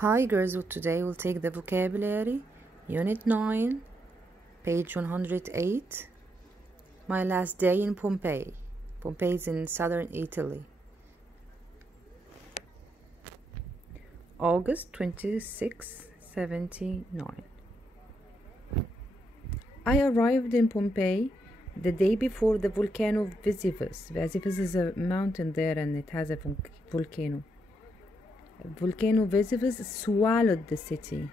Hi girls, so today we'll take the vocabulary, unit 9, page 108. My last day in Pompeii. Pompeii is in southern Italy. August 26, 79. I arrived in Pompeii the day before the volcano Vesuvius. Vesuvius is a mountain there and it has a volcano. Volcano Vesuvius swallowed the city.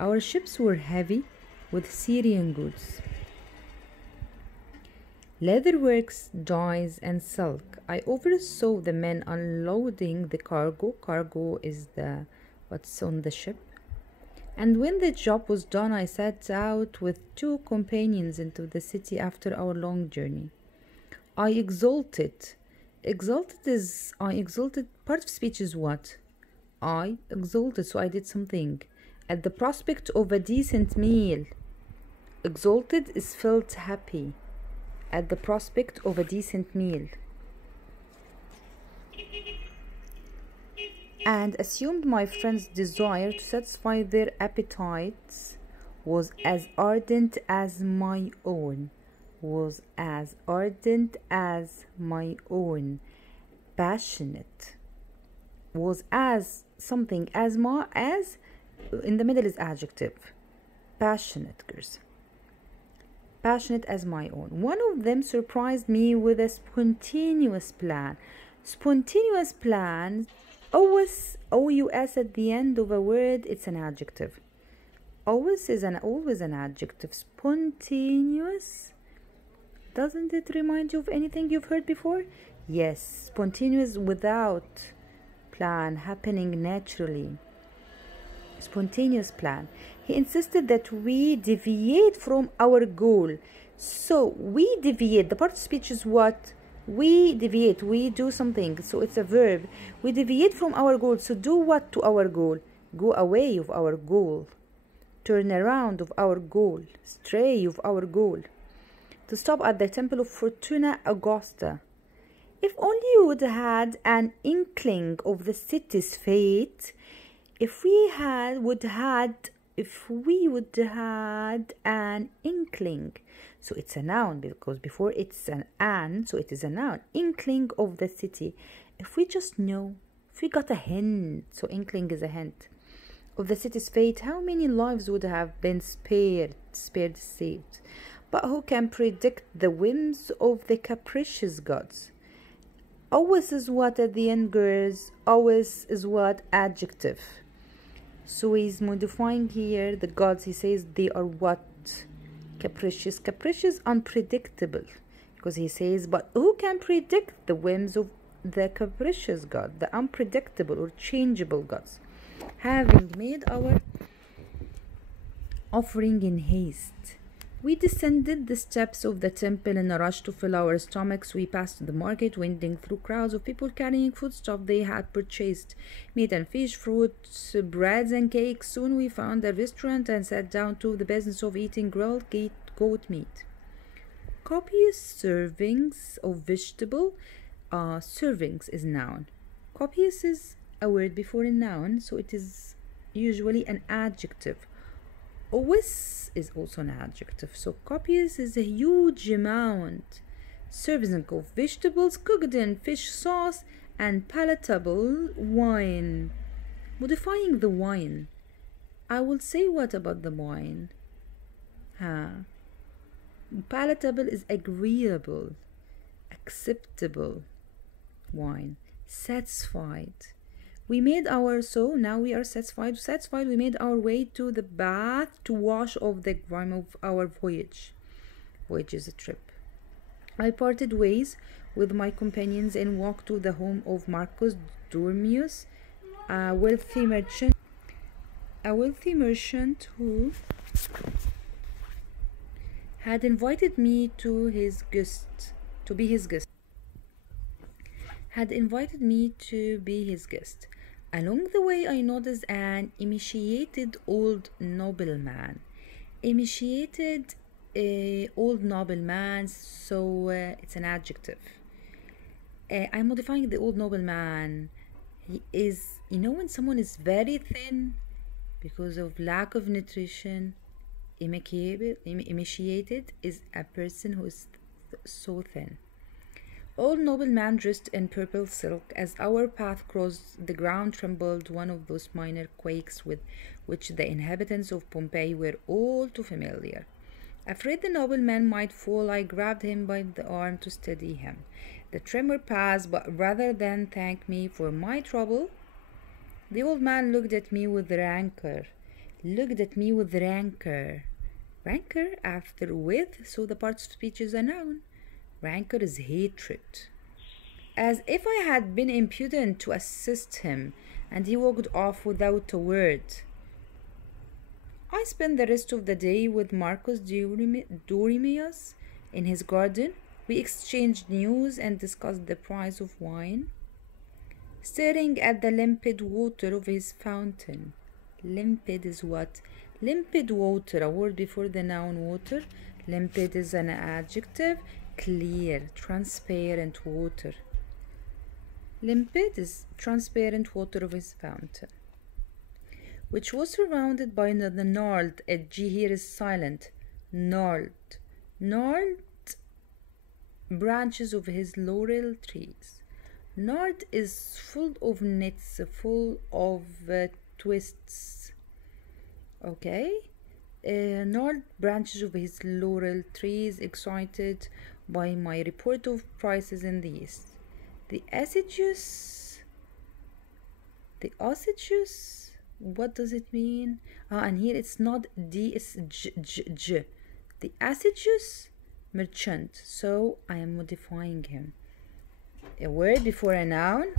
Our ships were heavy with Syrian goods, leatherworks, dyes, and silk. I oversaw the men unloading the cargo. Cargo is what's on the ship. And when the job was done, I set out with 2 companions into the city after our long journey. I exulted. Part of speech is what? I exulted, so I did something. At the prospect of a decent meal. Exulted is felt happy. At the prospect of a decent meal. And assumed my friends' desire to satisfy their appetites was as ardent as my own. Was as ardent as my own. Passionate. Was as something, as in the middle is adjective. Passionate, girls. Passionate as my own. One of them surprised me with a spontaneous plan. Spontaneous plan, always O-U-S at the end of a word, it's an adjective. Always is always an adjective. Spontaneous, doesn't it remind you of anything you've heard before? Yes, spontaneous, without plan, happening naturally. Spontaneous plan. He insisted that we deviate from our goal. So we deviate. The part of speech is what? We deviate. We do something. So it's a verb. We deviate from our goal. So do what to our goal? Go away of our goal. Turn around of our goal. Stray of our goal. To stop at the temple of Fortuna Augusta. If only you would have had an inkling of the city's fate, if we would had an inkling, so it's a noun because before it's an, so it is a noun. Inkling of the city. If we just know, if we got a hint, so inkling is a hint of the city's fate, how many lives would have been saved? But who can predict the whims of the capricious gods? Always is what at the end, girls? Always is what? Adjective. So he's modifying here the gods. He says they are what? Capricious. Capricious, unpredictable. Because he says, but who can predict the whims of the capricious god? The unpredictable or changeable gods. Having made our offering in haste, we descended the steps of the temple in a rush to fill our stomachs. We passed the market, winding through crowds of people carrying foodstuff they had purchased. Meat and fish, fruits, breads and cakes. Soon we found a restaurant and sat down to the business of eating grilled goat meat. Copious servings of vegetable. Servings is noun. Copious is a word before a noun, so it is usually an adjective. Always is also an adjective. So copious is a huge amount. Serving of vegetables cooked in fish sauce and palatable wine. Modifying the wine. I will say what about the wine? Palatable is agreeable, acceptable wine. Satisfied. We made so now we are satisfied. We made our way to the bath to wash off the grime of our voyage. Voyage is a trip. I parted ways with my companions and walked to the home of Marcus Dormius, a wealthy merchant who had invited me to be his guest. Along the way, I noticed an emaciated old nobleman. Emaciated old nobleman, so it's an adjective. I'm modifying the old nobleman. He is You know, when someone is very thin because of lack of nutrition, emaciated is a person who is so thin. Old nobleman dressed in purple silk, as our path crossed the ground, trembled, one of those minor quakes with which the inhabitants of Pompeii were all too familiar. Afraid the nobleman might fall, I grabbed him by the arm to steady him. The tremor passed, but rather than thank me for my trouble, the old man looked at me with rancor. Rancor after with, so the part of speech is a noun. Rancor is hatred. As if I had been impudent to assist him, and he walked off without a word. I spent the rest of the day with Marcus Dorimius in his garden. We exchanged news and discussed the price of wine, staring at the limpid water of his fountain. Limpid is what? Limpid water, a word before the noun water. Limpid is an adjective. Clear, transparent water. Limpid is transparent water of his fountain, which was surrounded by the gnarled, a G here is silent, gnarled branches of his laurel trees. Gnarled is full of nets, full of twists. Okay? Gnarled branches of his laurel trees, excited by my report of prices in the East. The assiduous, what does it mean? And here it's not D, it's J. The assiduous merchant, so I am modifying him. A word before a noun.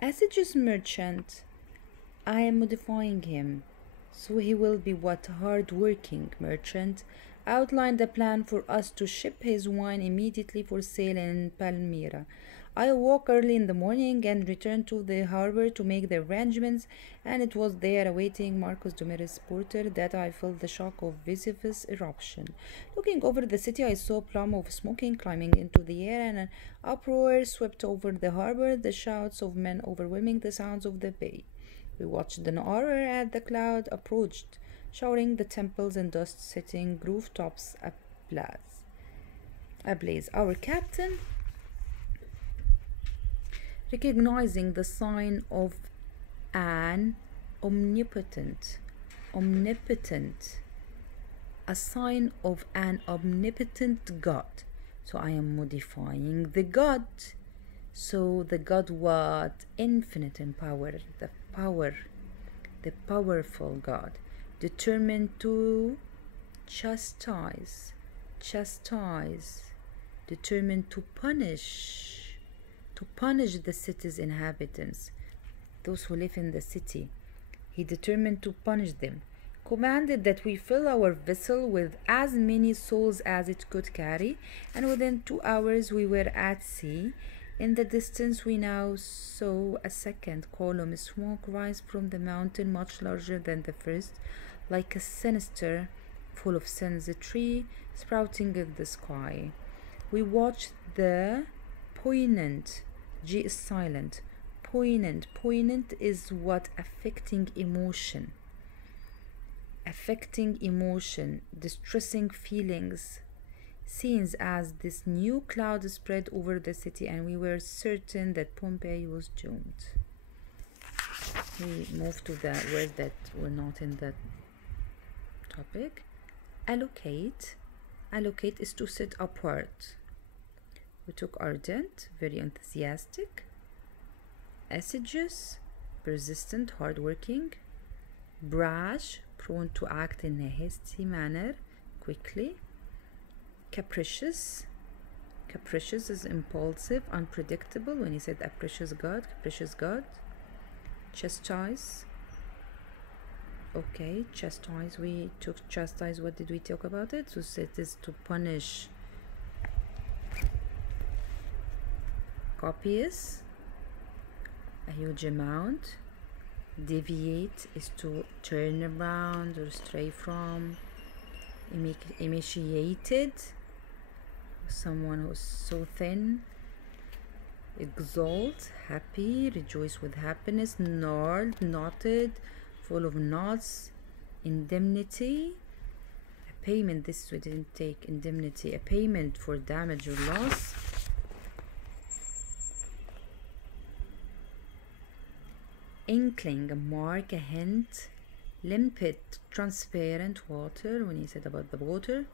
Assiduous merchant, I am modifying him. So he will be what? Hard-working merchant. Outlined a plan for us to ship his wine immediately for sale in Palmyra. I awoke early in the morning and returned to the harbor to make the arrangements, and it was there awaiting Marcus Domiris Porter that I felt the shock of Vesuvius eruption. Looking over the city, I saw a plume of smoking climbing into the air, and an uproar swept over the harbor, the shouts of men overwhelming the sounds of the bay. We watched in horror as the cloud approached, showering the temples and dust-setting rooftops ablaze. Our captain, recognizing the sign of an omnipotent, a sign of an omnipotent God. So I am modifying the God. So the God what? Infinite in power, the powerful God, determined to chastise, determined to punish the city's inhabitants, those who live in the city. He determined to punish them, commanded that we fill our vessel with as many souls as it could carry, and within 2 hours we were at sea. In the distance we now saw a second column of smoke rise from the mountain, much larger than the first, like a sinister, full of sins, a tree sprouting in the sky. We watched the poignant, G is silent, poignant is what? Affecting emotion, distressing feelings, scenes as this new cloud spread over the city, and we were certain that Pompeii was doomed. We move to the words that were not in the topic. Allocate is to set apart. We took ardent, very enthusiastic. Assiduous, persistent, hardworking. Brash, prone to act in a hasty manner, quickly. Capricious is impulsive, unpredictable. When he said capricious God. Chastise. Okay, chastise. We took chastise. What did we talk about it? So it is to punish. Copious, a huge amount. Deviate is to turn around or stray from. Emaciated, someone who's so thin. exalt, happy, rejoice with happiness, gnarled, knotted, full of knots, indemnity, a payment, this we didn't take, indemnity, a payment for damage or loss, inkling, a mark, a hint, limpid, transparent, water, when he said about the water,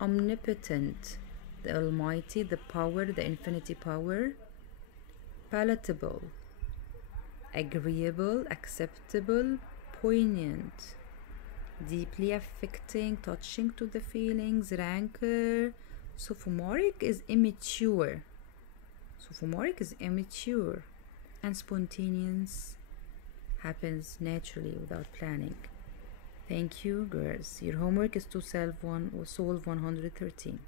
omnipotent, the almighty, the power, the infinity power, palatable, agreeable, acceptable, poignant, deeply affecting, touching to the feelings, rancor. Sophomoric is immature. Sophomoric is immature, and spontaneous happens naturally without planning. Thank you, girls. Your homework is to solve 113.